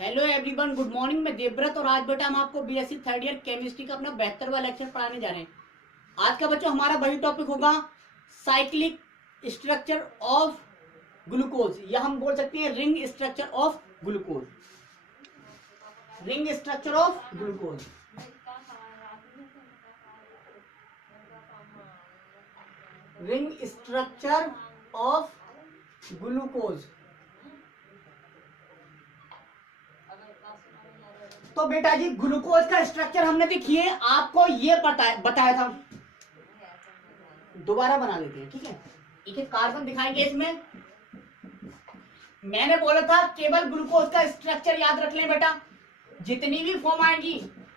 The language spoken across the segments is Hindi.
Hello everyone, good morning. मैं देवव्रत और आज बेटा हम आपको बीएससी थर्ड ईयर केमिस्ट्री का अपना 72वां लेक्चर पढ़ाने जा रहे हैं। आज का बच्चों हमारा वही टॉपिक होगा साइक्लिक स्ट्रक्चर ऑफ ग्लूकोज, या हम बोल सकते हैं ring structure of glucose. Ring structure of glucose. Ring structure of glucose. तो बेटा जी ग्लूकोज का स्ट्रक्चर हमने देखिए आपको ये बताया था। दोबारा बना देते हैं, ठीक है। एक कार्बन दिखाएंगे इसमें। मैंने बोला था केवल ग्लूकोज का स्ट्रक्चर याद रख लें बेटा, जितनी भी फॉर्म आएंगी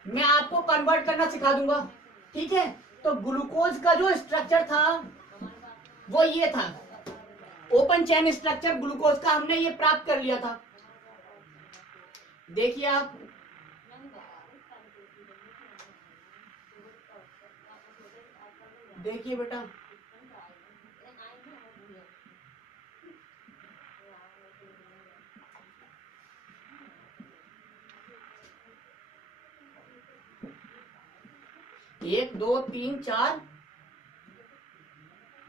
मैं आपको कन्वर्ट करना सिखा दूंगा, ठीक है। तो ग्लूकोज का जो स्ट्रक्चर था वो ये था, ओपन चेन स्ट्रक्चर ग्लूकोज का हमने ये प्राप्त कर लिया था। देखिए आप, देखिए बेटा, एक दो तीन चार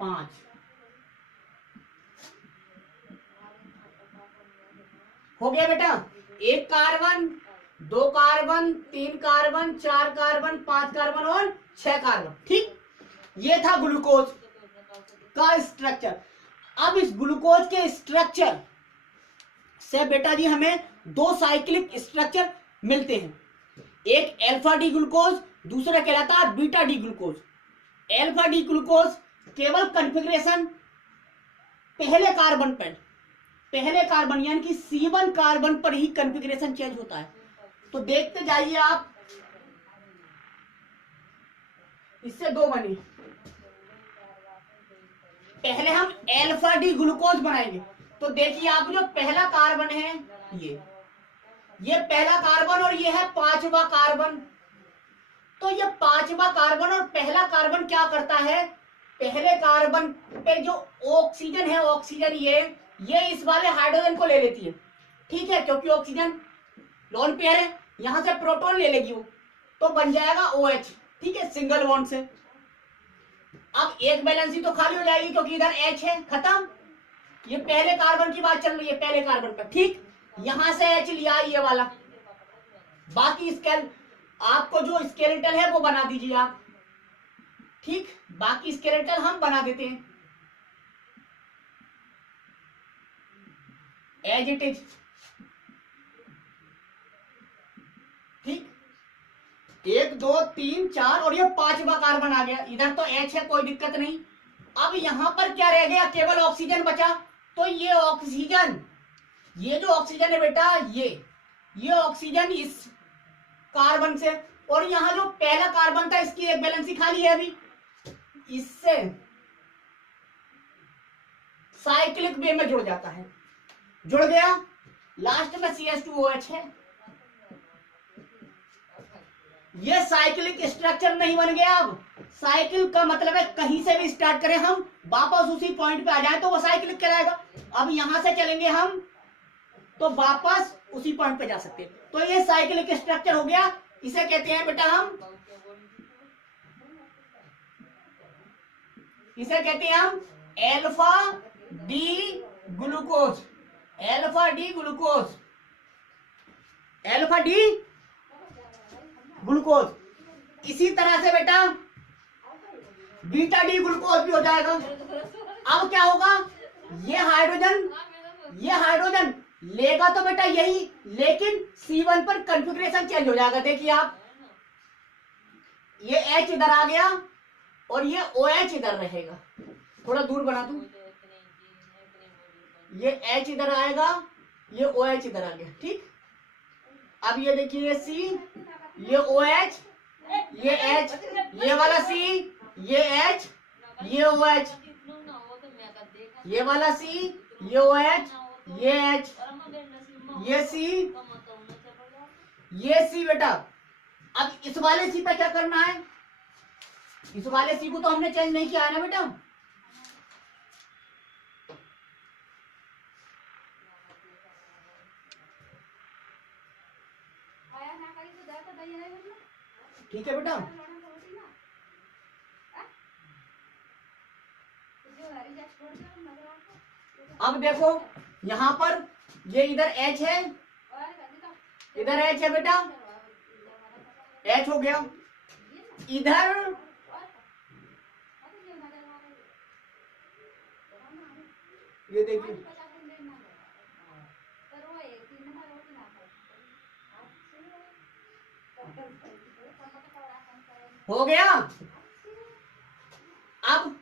पांच, हो गया बेटा। एक कार्बन, दो कार्बन, तीन कार्बन, चार कार्बन, पांच कार्बन और 6 कार्बन, ठीक। ये था ग्लूकोज का स्ट्रक्चर। अब इस ग्लूकोज के स्ट्रक्चर से बेटा जी हमें दो साइक्लिक स्ट्रक्चर मिलते हैं। एक अल्फा डी ग्लूकोज, दूसरा कहलाता है beta D glucose. Alpha D glucose केवल कॉन्फ़िगरेशन पहले कार्बन यानी कि C1 कार्बन पर ही कॉन्फ़िगरेशन चेंज होता है। तो देखते जाइए आप, इससे दो बनी। पहले हम अल्फा डी ग्लूकोज बनाएंगे। तो देखिए आप, जो पहला कार्बन है ये पहला कार्बन और ये है पांचवा कार्बन। तो ये पांचवा कार्बन और पहला कार्बन क्या करता है, पहले कार्बन पे जो ऑक्सीजन है, ऑक्सीजन ये इस वाले हाइड्रोजन को ले लेती है, ठीक है, क्योंकि ऑक्सीजन लोन पेयर है, यहां से प्रोटॉन ले लेगी वो, तो बन जाएगा OH, ठीक है, सिंगल बॉन्ड से। अब एक वैलेंसी तो खाली हो जाएगी क्योंकि इधर H है, खत्म। ये पहले कार्बन की बात चल रही है, पहले कार्बन पर, ठीक। यहां से H लिया ये वाला। बाकी आपको जो स्केलेटल है वो बना दीजिए आप, ठीक। बाकी स्केलेटल हम बना देते हैं एज इट इज, ठीक। एक दो तीन चार और ये पांचवा कार्बन आ गया, इधर तो H है, कोई दिक्कत नहीं। अब यहां पर क्या रह गया, केवल ऑक्सीजन बचा। तो ये ऑक्सीजन, ये जो ऑक्सीजन है बेटा, ये ऑक्सीजन इस कार्बन से, और यहां जो पहला कार्बन था इसकी एक वैलेंसी खाली है अभी, इससे साइक्लिक वे में जुड़ जाता है, जुड़ गया। लास्ट में CH2OH है। ये साइक्लिक स्ट्रक्चर नहीं बन गया। अब साइकिल का मतलब है कहीं से भी स्टार्ट करें हम, वापस उसी पॉइंट पे आ जाए तो वो साइक्लिक कहलाएगा। अब यहां से चलेंगे हम तो वापस उसी पॉइंट पे जा सकते हैं। तो ये साइक्लिक स्ट्रक्चर हो गया। इसे कहते हैं बेटा हम, इसे कहते हैं हम alpha D glucose. Alpha D glucose, alpha D glucose. इसी तरह से बेटा बीटा डी ग्लूकोज भी हो जाएगा। अब क्या होगा, ये हाइड्रोजन लेगा तो बेटा यही, लेकिन C1 पर कॉन्फ़िगरेशन चेंज हो जाएगा। देखिए आप, ये H इधर आ गया और ये OH इधर रहेगा। थोड़ा दूर बना दूं, ये H इधर आएगा, ये OH इधर आ गया, ठीक। अब ये देखिए C, ये OH, ये H, ये वाला C, ये H, ये OH, ये वाला C, ये OH, ये H, ये C, ये C बेटा। अब इस वाले C पे क्या करना है, इस वाले C को तो हमने चेंज नहीं किया है ना बेटा। ठीक है बेटा। अब देखो यहां पर ये इधर H है, इधर H है बेटा, H हो गया। इधर ये देखिए हो गया। अब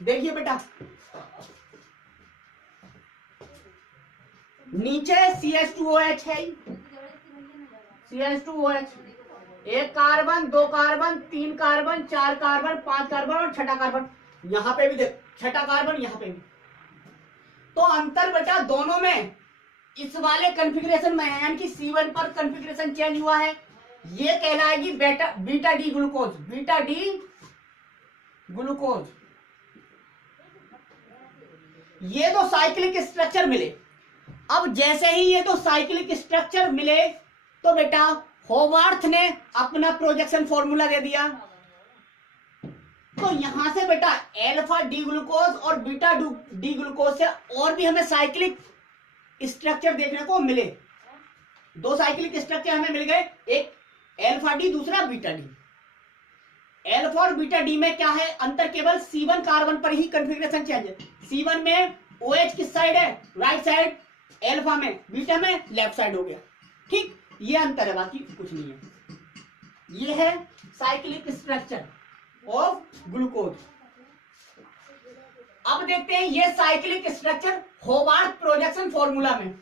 देखिए बेटा नीचे CH2OH है, CH2OH, एक कार्बन, दो कार्बन, तीन कार्बन, चार कार्बन, पांच कार्बन और छठा कार्बन। यहां पे भी देख छठा कार्बन, यहां पे भी। तो अंतर बेटा दोनों में इस वाले कॉन्फ़िगरेशन में है, यानी कि C1 पर कॉन्फ़िगरेशन चेंज हुआ है, ये कहलाएगी beta D glucose, beta D glucose. ये तो साइक्लिक स्ट्रक्चर मिले। अब जैसे ही ये तो साइक्लिक स्ट्रक्चर मिले तो बेटा होवार्थ ने अपना प्रोजेक्शन फॉर्मूला दे दिया। तो यहां से बेटा अल्फा डी ग्लूकोज और बीटा डी ग्लूकोज से और भी हमें साइक्लिक स्ट्रक्चर देखने को मिले। दो साइक्लिक स्ट्रक्चर हमें मिल गए, एक अल्फा डी, दूसरा बीटा डी। अल्फा और बीटा डी में क्या है अंतर, केवल C1 कार्बन पर ही कॉन्फ़िगरेशन चेंज है। C1 में OH किस साइड है, राइट साइड, अल्फा में, बीटा में लेफ्ट साइड हो गया। ठीक, ये अंतर है, बाकी कुछ नहीं है। ये है साइक्लिक स्ट्रक्चर ऑफ ग्लूकोज। अब देखते हैं ये साइक्लिक स्ट्रक्चर होवार्थ प्रोजेक्शन फॉर्मूला में।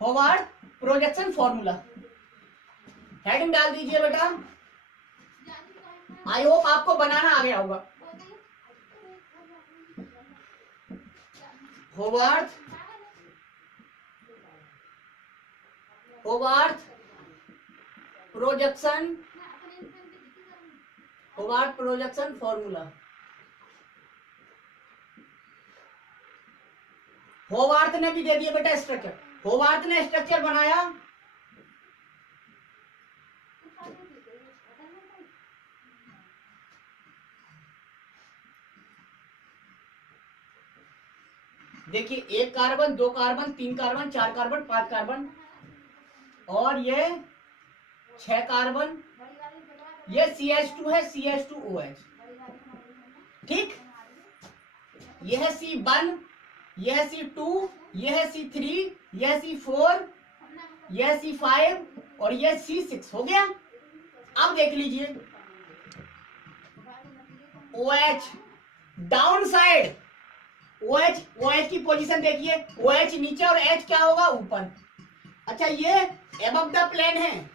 होवार्थ प्रोजेक्शन फॉर्मूला हेडिंग डाल दीजिए बेटा। आई होप आपको बनाना आ गया होगा। होवार्थ प्रोजेक्शन, होवार्थ प्रोजेक्शन फॉर्मूला। होवार्थ ने भी दे दिया बेटा स्ट्रक्चर। होवार्थ ने स्ट्रक्चर बनाया, देखिए एक कार्बन, दो कार्बन, तीन कार्बन, चार कार्बन, पांच कार्बन और ये 6 कार्बन। ये CH2 है, CH2OH। ठीक, यह है C1, यह है C2, यह है C3, यह है C4, यह है C5 और यह C6 हो गया। अब देख लीजिए OH डाउन साइड, OH की पोजीशन देखिए, OH नीचे और H क्या होगा, ऊपर। अच्छा ये एबव द प्लेन है,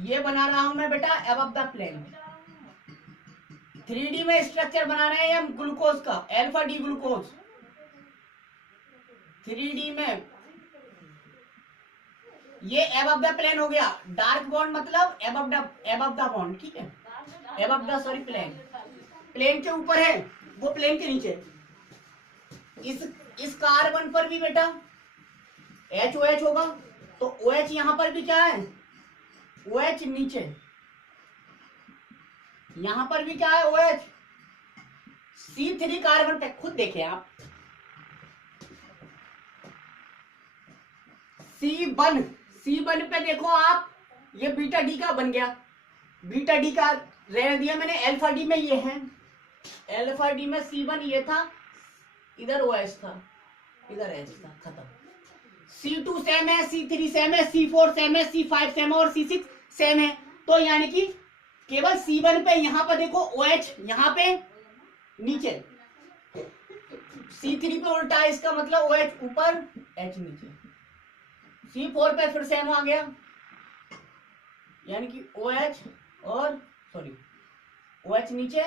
ये बना रहा हूं मैं बेटा एबव द प्लेन। 3D में स्ट्रक्चर बना रहे हैं हम ग्लूकोज का, अल्फा डी ग्लूकोज। 3D में ये एबव द प्लेन हो गया। डार्क बॉन्ड मतलब एबव द बॉन्ड, ठीक है, above the sorry plane, plane के ऊपर है, वो प्लेन के नीचे। इस कार्बन पर भी बेटा HOH होगा, तो OH यहां पर भी क्या है, OH नीचे, यहां पर भी क्या है OH। C3 कार्बन पे खुद देखें आप, C1 पे देखो आप, ये बीटा डी का बन गया। बीटा डी का रहने दिया मैंने, अल्फा डी में ये है, अल्फा डी में C1 ये था, इधर OH था, इधर H था, खत्म। C2 सेम है, C3 सेम है, C4 सेम है, C5 सेम है और C6 सेम है। तो यानी कि केवल C1 पे यहां पर देखो OH यहां पे नीचे, C3 पे उल्टा है, इसका मतलब OH ऊपर H नीचे। C4 पे फिर सेम आ गया, यानी कि OH और सॉरी OH नीचे,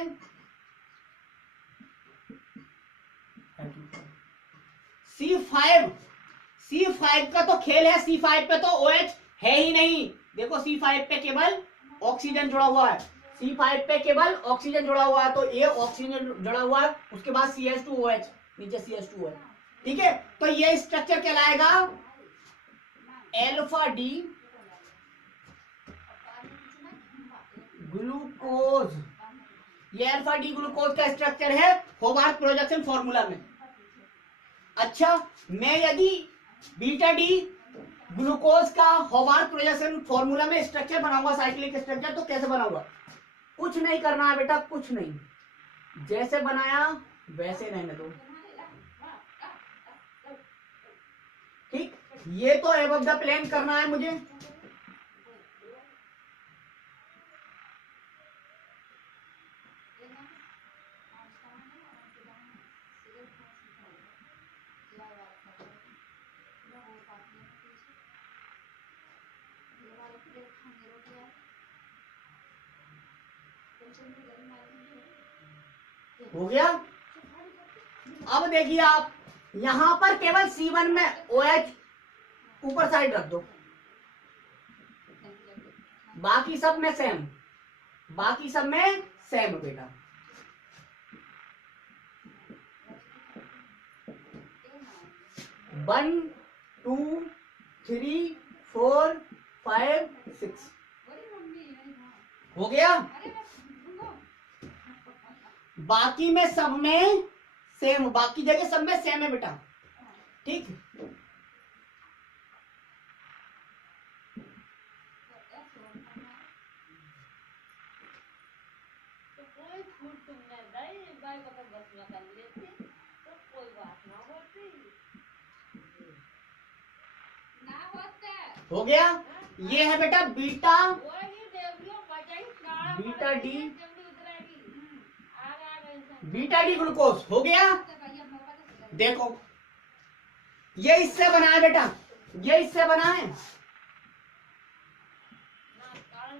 C5 का तो खेल है। C5 पे तो OH है ही नहीं, देखो C5 पे केवल ऑक्सीजन जुड़ा हुआ है, C5 पे केवल ऑक्सीजन जुड़ा हुआ है, तो ये ऑक्सीजन जुड़ा हुआ है, उसके बाद CH2OH नीचे CH2OH, ठीक है। तो ये स्ट्रक्चर कहलाएगा अल्फा डी ग्लूकोज, ये अल्फा डी ग्लूकोज का स्ट्रक्चर है होबार्ट प्रोजेक्शन फॉर्मूला में। अच्छा, मैं यदि बीटा डी ग्लूकोज का होबार्ट प्रोजेक्शन फॉर्मूला में स्ट्रक्चर बनाऊंगा, साइक्लिक स्ट्रक्चर, तो कैसे बनाऊंगा? कुछ नहीं करना है बेटा, कुछ नहीं, जैसे बनाया वैसे रहने दो। ठीक, ये तो एबव द प्लेन करना है मुझे। हो गया। अब देखिए आप यहां पर केवल C1 में OH ऊपर साइड रख दो, बाकी सब में सेम, बाकी सब में सेम बेटा। One, two, three, four, five, six, हो गया। बाकी में सब में सेम, बाकी जगह सब में सेम है बेटा। ठीक, हो गया। ये है बेटा beta, beta D, beta D glucose, हो गया। देखो ये इससे बना है बेटा, ये इससे बना है,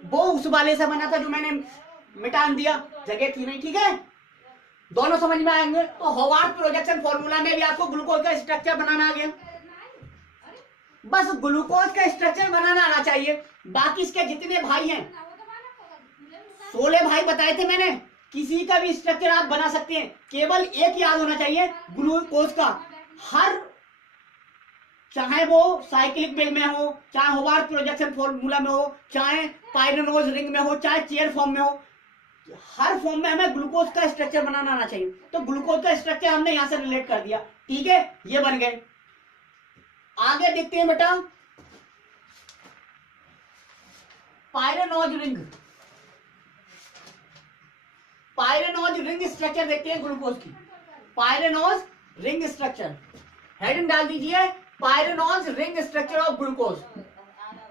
वो उस वाले से बना था जो मैंने मिटान दिया, जगह थी नहीं। ठीक है, दोनों समझ में आएंगे। तो होबार्ट प्रोजेक्शन फॉर्मूला में भी आपको ग्लूकोज का स्ट्रक्चर बनाना आ गया। बस ग्लूकोज का स्ट्रक्चर बनाना आना चाहिए। बाकी इसके जितने भाई हैं, 16 भाई बताए थे मैंने, किसी का भी स्ट्रक्चर आप बना सकते हैं। केवल एक याद होना चाहिए, ग्लूकोज का हर, चाहे वो साइक्लिक बेल में हो, चाहे होबार्ट प्रोजेक्शन फॉर्मूला में हो, चाहे पायरेनोज रिंग में हो, चाहे चेयर फॉर्म में हो, हर फॉर्म में हमें ग्लूकोज का स्ट्रक्चर बनाना आना चाहिए। तो ग्लूकोज का स्ट्रक्चर हमने यहां से रिलेट कर दिया। ठीक है, ये बन गए। आगे देखते हैं बेटा, pyranose ring, pyranose ring structure देखते हैं ग्लूकोज की। पायरेनोज रिंग स्ट्रक्चर, हेडिंग डाल दीजिए, pyranose ring structure of glucose,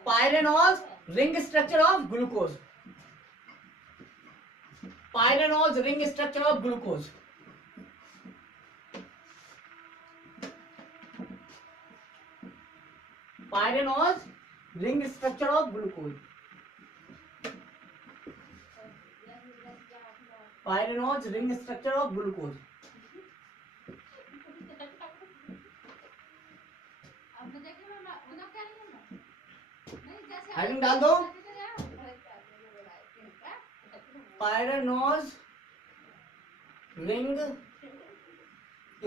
pyranose ring structure of glucose, pyranose ring structure of glucose. Pyranose ring structure of glucose, pyranose ring structure of glucose. Heading डाल दो, pyranose ring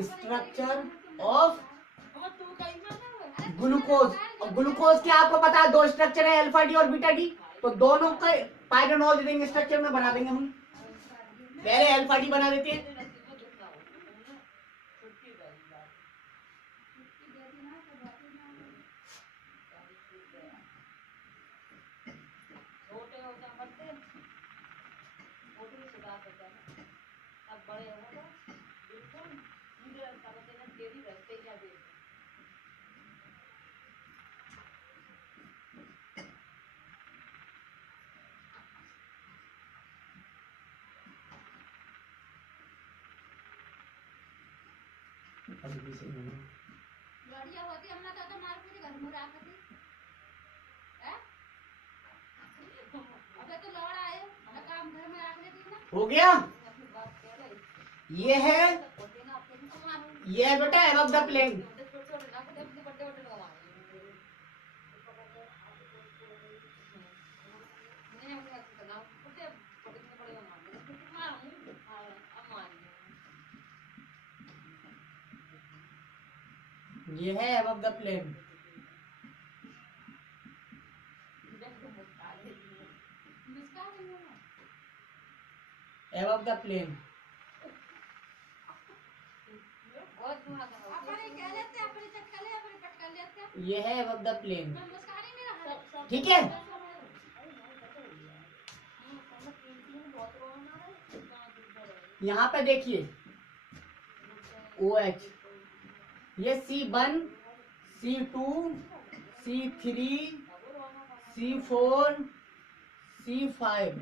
structure of glucose. और ग्लूकोज के आपको पता है दो स्ट्रक्चर है, अल्फा डी और बीटा डी, तो दोनों का पायरेनोज रिंग स्ट्रक्चर में बना देंगे हम। पहले अल्फा डी बना देते हैं। हो गया। ये है बेटा एबव द प्लेन। ये है above the plane. Above the plane. ये है एबव द प्लेन, ठीक है। यहाँ पे देखिए OH, ये C1, C2, C3, C4, C5,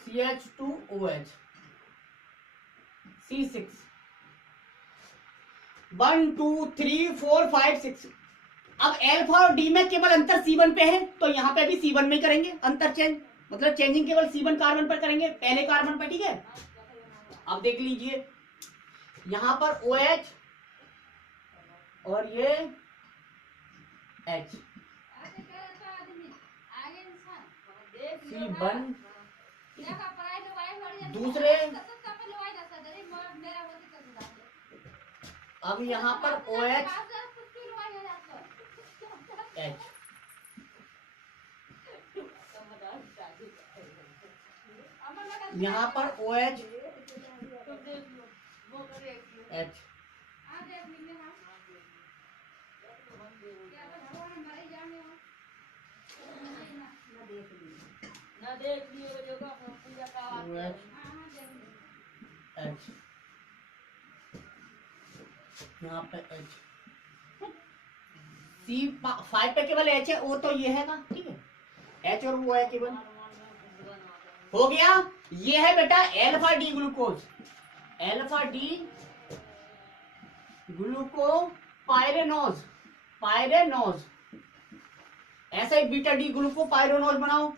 CH2OH, C6, 1 2 3 4 5 6। अब एल्फा और डी में केवल अंतर C1 पे है, तो यहाँ पे भी C1 में करेंगे अंतर चेंज, मतलब चेंजिंग केवल C1 कार्बन पर करेंगे, पहले कार्बन पर, ठीक है। अब देख लीजिए यहाँ पर OH और ये H, C1 दूसरे। अब यहाँ पर OH H, यहाँ पर OH H, H, यहाँ पे H, C5 पे केवल H है, O तो ये है ना, ठीक है। H और वो है केवल, हो गया। ये है बेटा alpha D glucose, alpha D glucopyranose, pyranose. ऐसा ही बीटा डी ग्लूको पायरेनोज बनाओ।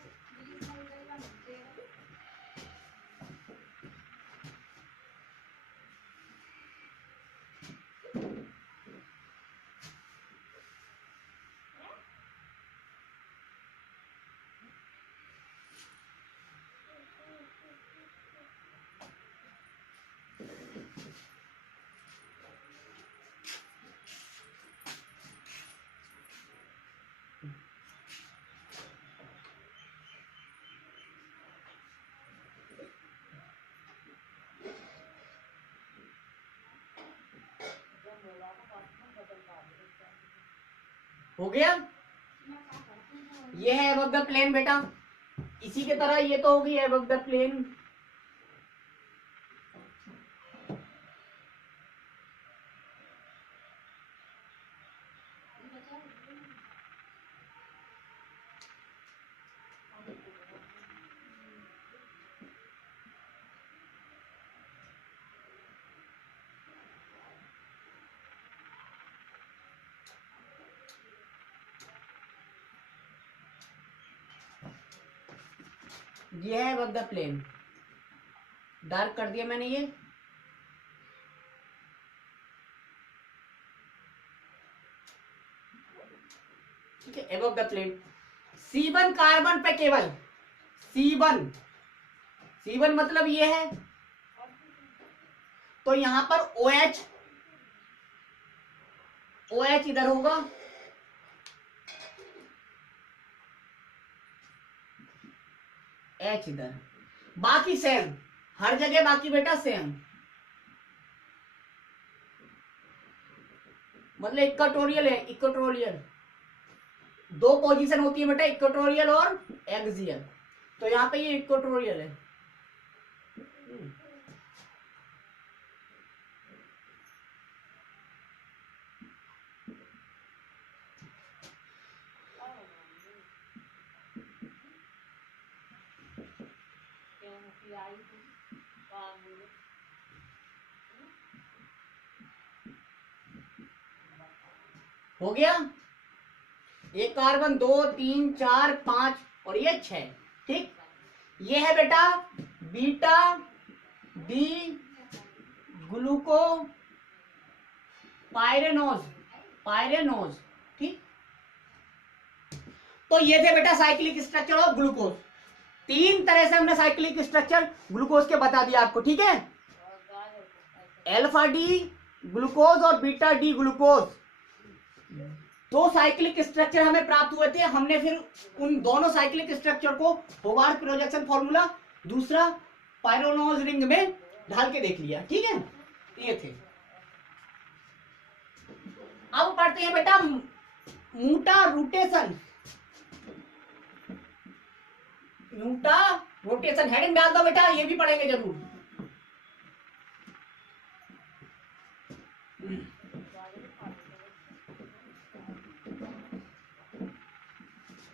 हो गया। ये है एबव द प्लेन बेटा, इसी के तरह ये तो होगी एबव द प्लेन। ये है एबव द प्लेन, डार्क कर दिया मैंने ये। ठीक है, above the plane. C1 carbon पे केवल C1, C1 मतलब ये है, तो यहां पर OH, OH इधर होगा, H इधर, बाकी सेम हर जगह, बाकी बेटा सेम, मतलब इक्वेटोरियल है, इक्वेटोरियल। दो पोजीशन होती है बेटा, इक्वेटोरियल और एक्सियल, तो यहाँ पे ये इक्वेटोरियल है। हो गया। एक कार्बन 2 3 4 5 और ये 6, ठीक। ये है बेटा beta D glucopyranose, pyranose, ठीक। तो ये थे बेटा साइक्लिक स्ट्रक्चर ऑफ ग्लूकोज। 3 तरह से हमने साइक्लिक स्ट्रक्चर ग्लूकोज के बता दिया आपको, ठीक है। अल्फा डी ग्लूकोज और बीटा डी ग्लूकोज, दो साइक्लिक स्ट्रक्चर हमें प्राप्त हुए थे, हमने फिर उन दोनों साइक्लिक स्ट्रक्चर को होवार्ड प्रोजेक्शन फॉर्मूला दूसरा पायरोनोज रिंग में ढाल के देख लिया। ठीक है, ये थे। अब पढ़ते हैं बेटा मूटा रोटेशन। मूटा रोटेशन हेडिंग डाल दो बेटा, ये भी पढ़ेंगे जरूर।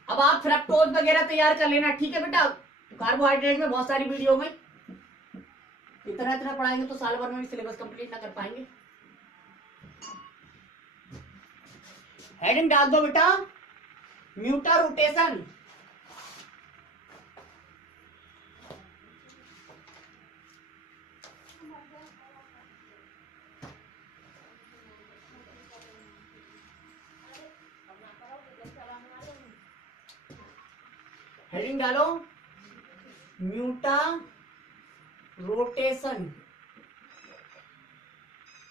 अब आप फ्रक्टोज वगैरह तैयार कर लेना, ठीक है बेटा। कार्बोहाइड्रेट में बहुत सारी वीडियो में इतना इतना पढ़ाएंगे तो साल भर में भी सिलेबस कंप्लीट ना कर पाएंगे। हेडिंग डाल दो बेटा म्यूटा रोटेशन। हेडिंग डालो म्यूटा रोटेशन,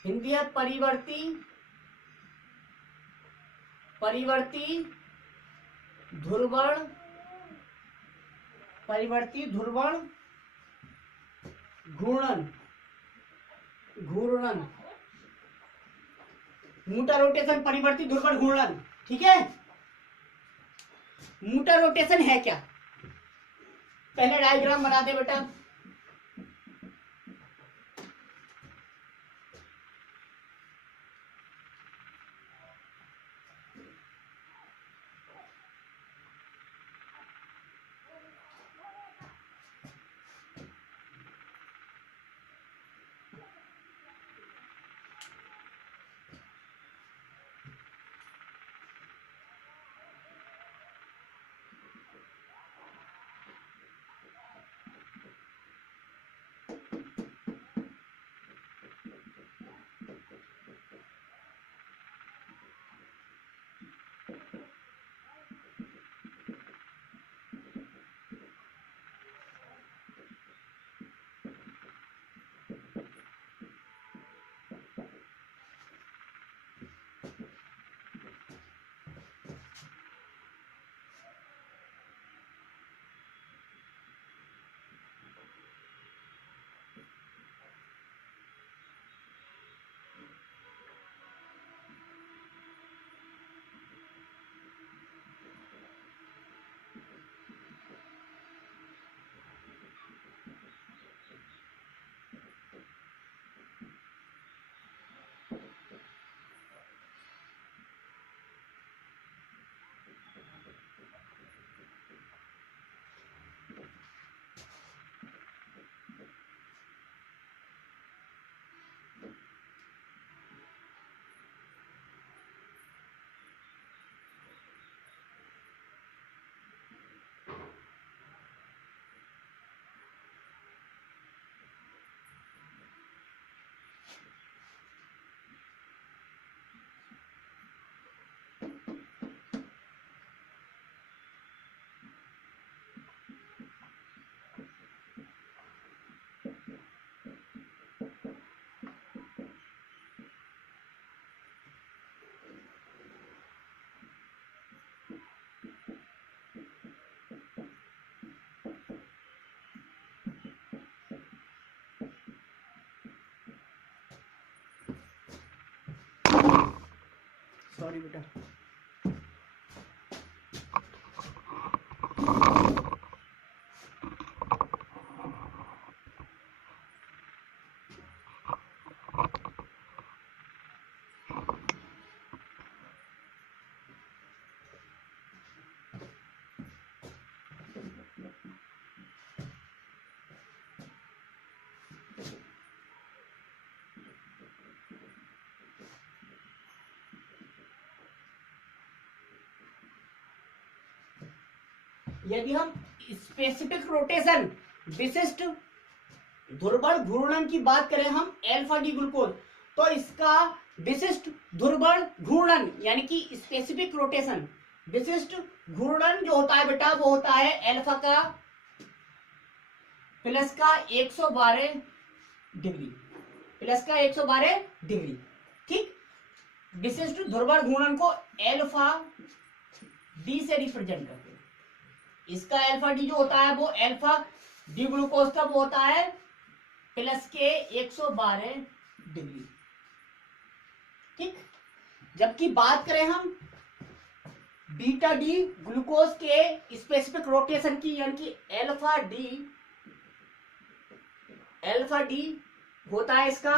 हिंदी है परिवर्ती, परिवर्ती ध्रुवण, परिवर्ती ध्रुवण घूर्णन, घूर्णन। मूटा रोटेशन परिवर्ती ध्रुवण घूर्णन, ठीक है। मूटा रोटेशन है क्या, पहले डायग्राम बना दे बेटा। सॉरी बेटा। यदि हम स्पेसिफिक रोटेशन विशिष्ट ध्रुवण घूर्णन की बात करें हम अल्फा डी ग्लूकोज, तो इसका विशिष्ट ध्रुवण घूर्णन यानी कि स्पेसिफिक रोटेशन विशिष्ट घूर्णन जो होता है बेटा वो होता है अल्फा का प्लस का 112 डिग्री, प्लस का 112 डिग्री। ठीक, विशिष्ट ध्रुवण घूर्णन को एल्फा डी से रिप्रेजेंट करते हैं। इसका एल्फा डी जो होता है वो एल्फा डी ग्लूकोज का वो होता है प्लस के 112 डिग्री, ठीक। जबकि बात करें हम बीटा डी ग्लूकोज के स्पेसिफिक रोटेशन की, यानी कि एल्फा डी होता है इसका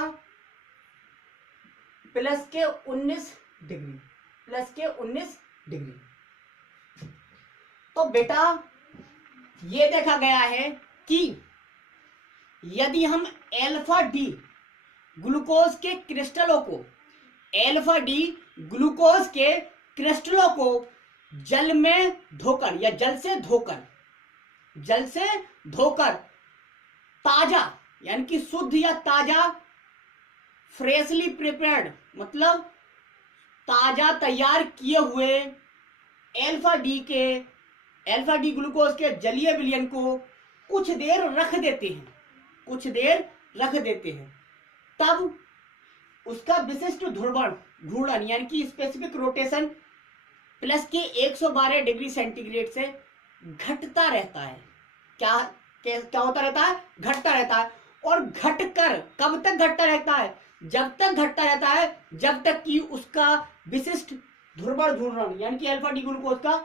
प्लस के 19 डिग्री। तो बेटा ये देखा गया है कि यदि हम एल्फा डी ग्लूकोज के क्रिस्टलों को जल में धोकर या जल से धोकर ताजा यानी कि शुद्ध या ताजा फ्रेशली प्रिपेयर्ड मतलब ताजा तैयार किए हुए एल्फा डी ग्लूकोज के जलीय विलयन को कुछ देर रख देते हैं, तब उसका विशिष्ट ध्रुवण घूर्णन यानी कि स्पेसिफिक रोटेशन प्लस के 112 डिग्री सेंटीग्रेड से घटता रहता है। क्या होता रहता है? घटता रहता है। और घटकर कब तक घटता रहता है? जब तक घटता रहता है जब तक कि उसका विशिष्ट ध्रुवण घूर्णन यानी कि अल्फा डी ग्लूकोज का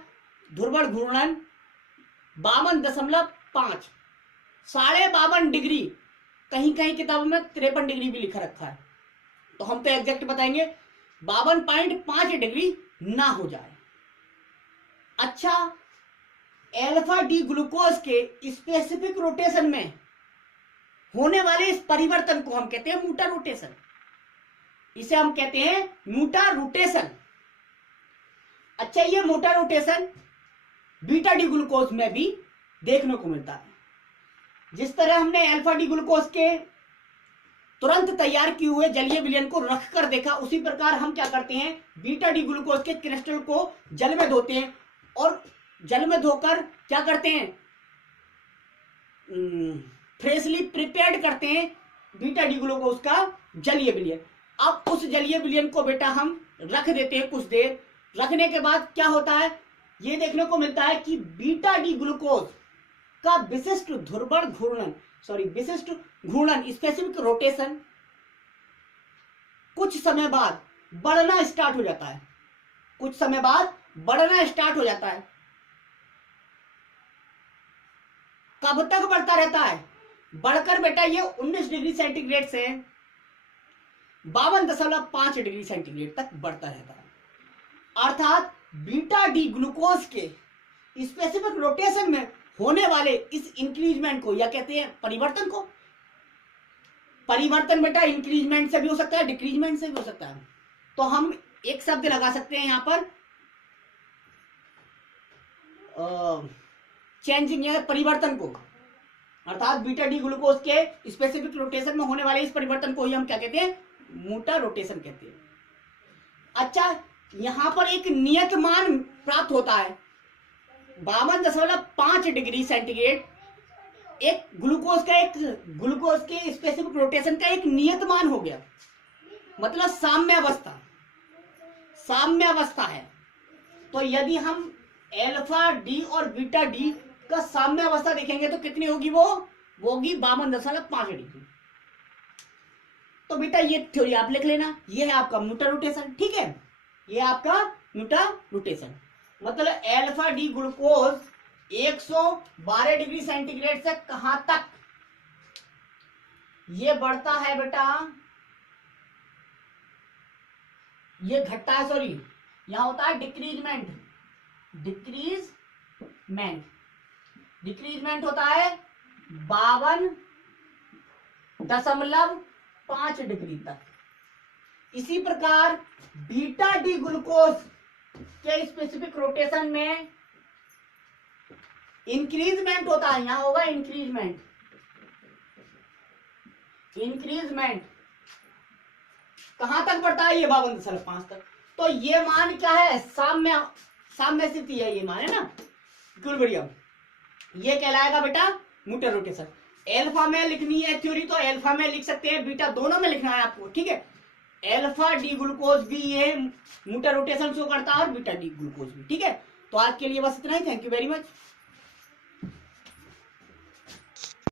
ध्रुवण घूर्णन 52.5 52.5 डिग्री, कहीं कहीं किताबों में 53 डिग्री भी लिखा रखा है, तो हम तो एग्जैक्ट बताएंगे 52.5 डिग्री ना हो जाए। अच्छा, एल्फा डी ग्लूकोज के स्पेसिफिक रोटेशन में होने वाले इस परिवर्तन को हम कहते हैं मूटा रोटेशन। इसे हम कहते हैं मूटा रोटेशन। अच्छा, ये मोटा रोटेशन बीटा डी ग्लूकोज में भी देखने को मिलता है। जिस तरह हमने अल्फा डी ग्लूकोज के तुरंत तैयार किए हुए जलीय विलयन को रखकर देखा, उसी प्रकार हम क्या करते हैं, बीटा डी ग्लूकोज के क्रिस्टल को जल में धोते हैं और जल में धोकर क्या करते हैं, फ्रेशली प्रिपेयर्ड करते हैं बीटा डी ग्लूकोज का जलीय विलयन। अब उस जलीय विलयन को बेटा हम रख देते हैं कुछ देर। रखने के बाद क्या होता है, ये देखने को मिलता है कि बीटा डी ग्लूकोज का विशिष्ट घूर्णन स्पेसिफिक रोटेशन कुछ समय बाद बढ़ना स्टार्ट हो जाता है। कब तक बढ़ता रहता है? बढ़कर बेटा ये 19 डिग्री सेंटीग्रेड से 52.5 डिग्री सेंटीग्रेड तक बढ़ता रहता है। अर्थात बीटा डी ग्लूकोज के स्पेसिफिक रोटेशन में होने वाले इस इंक्रीजमेंट को या कहते हैं परिवर्तन को। परिवर्तन बेटा इंक्रीजमेंट से भी हो सकता है, डिक्रीजमेंट से भी हो सकता है। तो हम एक शब्द लगा सकते हैं यहां पर, चेंजिंग या परिवर्तन को। अर्थात बीटा डी ग्लूकोज के स्पेसिफिक रोटेशन में होने वाले इस परिवर्तन को ही हम क्या कहते हैं, मोटा रोटेशन कहते हैं। अच्छा, यहां पर एक नियत मान प्राप्त होता है 52.5 डिग्री सेंटीग्रेड। एक ग्लूकोज के स्पेसिफिक रोटेशन का एक नियत मान हो गया, मतलब साम्यावस्था है। तो यदि हम एल्फा डी और बीटा डी का साम्यावस्था देखेंगे तो कितनी होगी, वो होगी 52.5 डिग्री। तो बेटा ये थ्योरी आप लिख लेना, ये है आपका मोटा रोटेशन। ठीक है, ये आपका मोटा रोटेशन, मतलब alpha D glucose 112 degree centigrade से कहां तक ये बढ़ता है बेटा, ये घटता है, सॉरी यहां होता है डिक्रीजमेंट होता है 52.5 डिग्री तक। इसी प्रकार बीटा डी ग्लूकोज के स्पेसिफिक रोटेशन में इंक्रीजमेंट होता है, यहां होगा इंक्रीजमेंट कहां तक बढ़ता है, ये 52.5 तक। तो ये मान क्या है, साम्य स्थिति है, ये मान है ना, बिल्कुल बढ़िया। ये कहलाएगा बेटा मोटा रोटेशन। एल्फा में लिखनी है थ्योरी तो एल्फा में लिख सकते हैं, बीटा दोनों में लिखना है आपको। ठीक है, अल्फा डी ग्लूकोज भी ये मोटर रोटेशन शो करता है और बीटा डी ग्लूकोज भी। ठीक है, तो आज के लिए बस इतना ही। Thank you very much.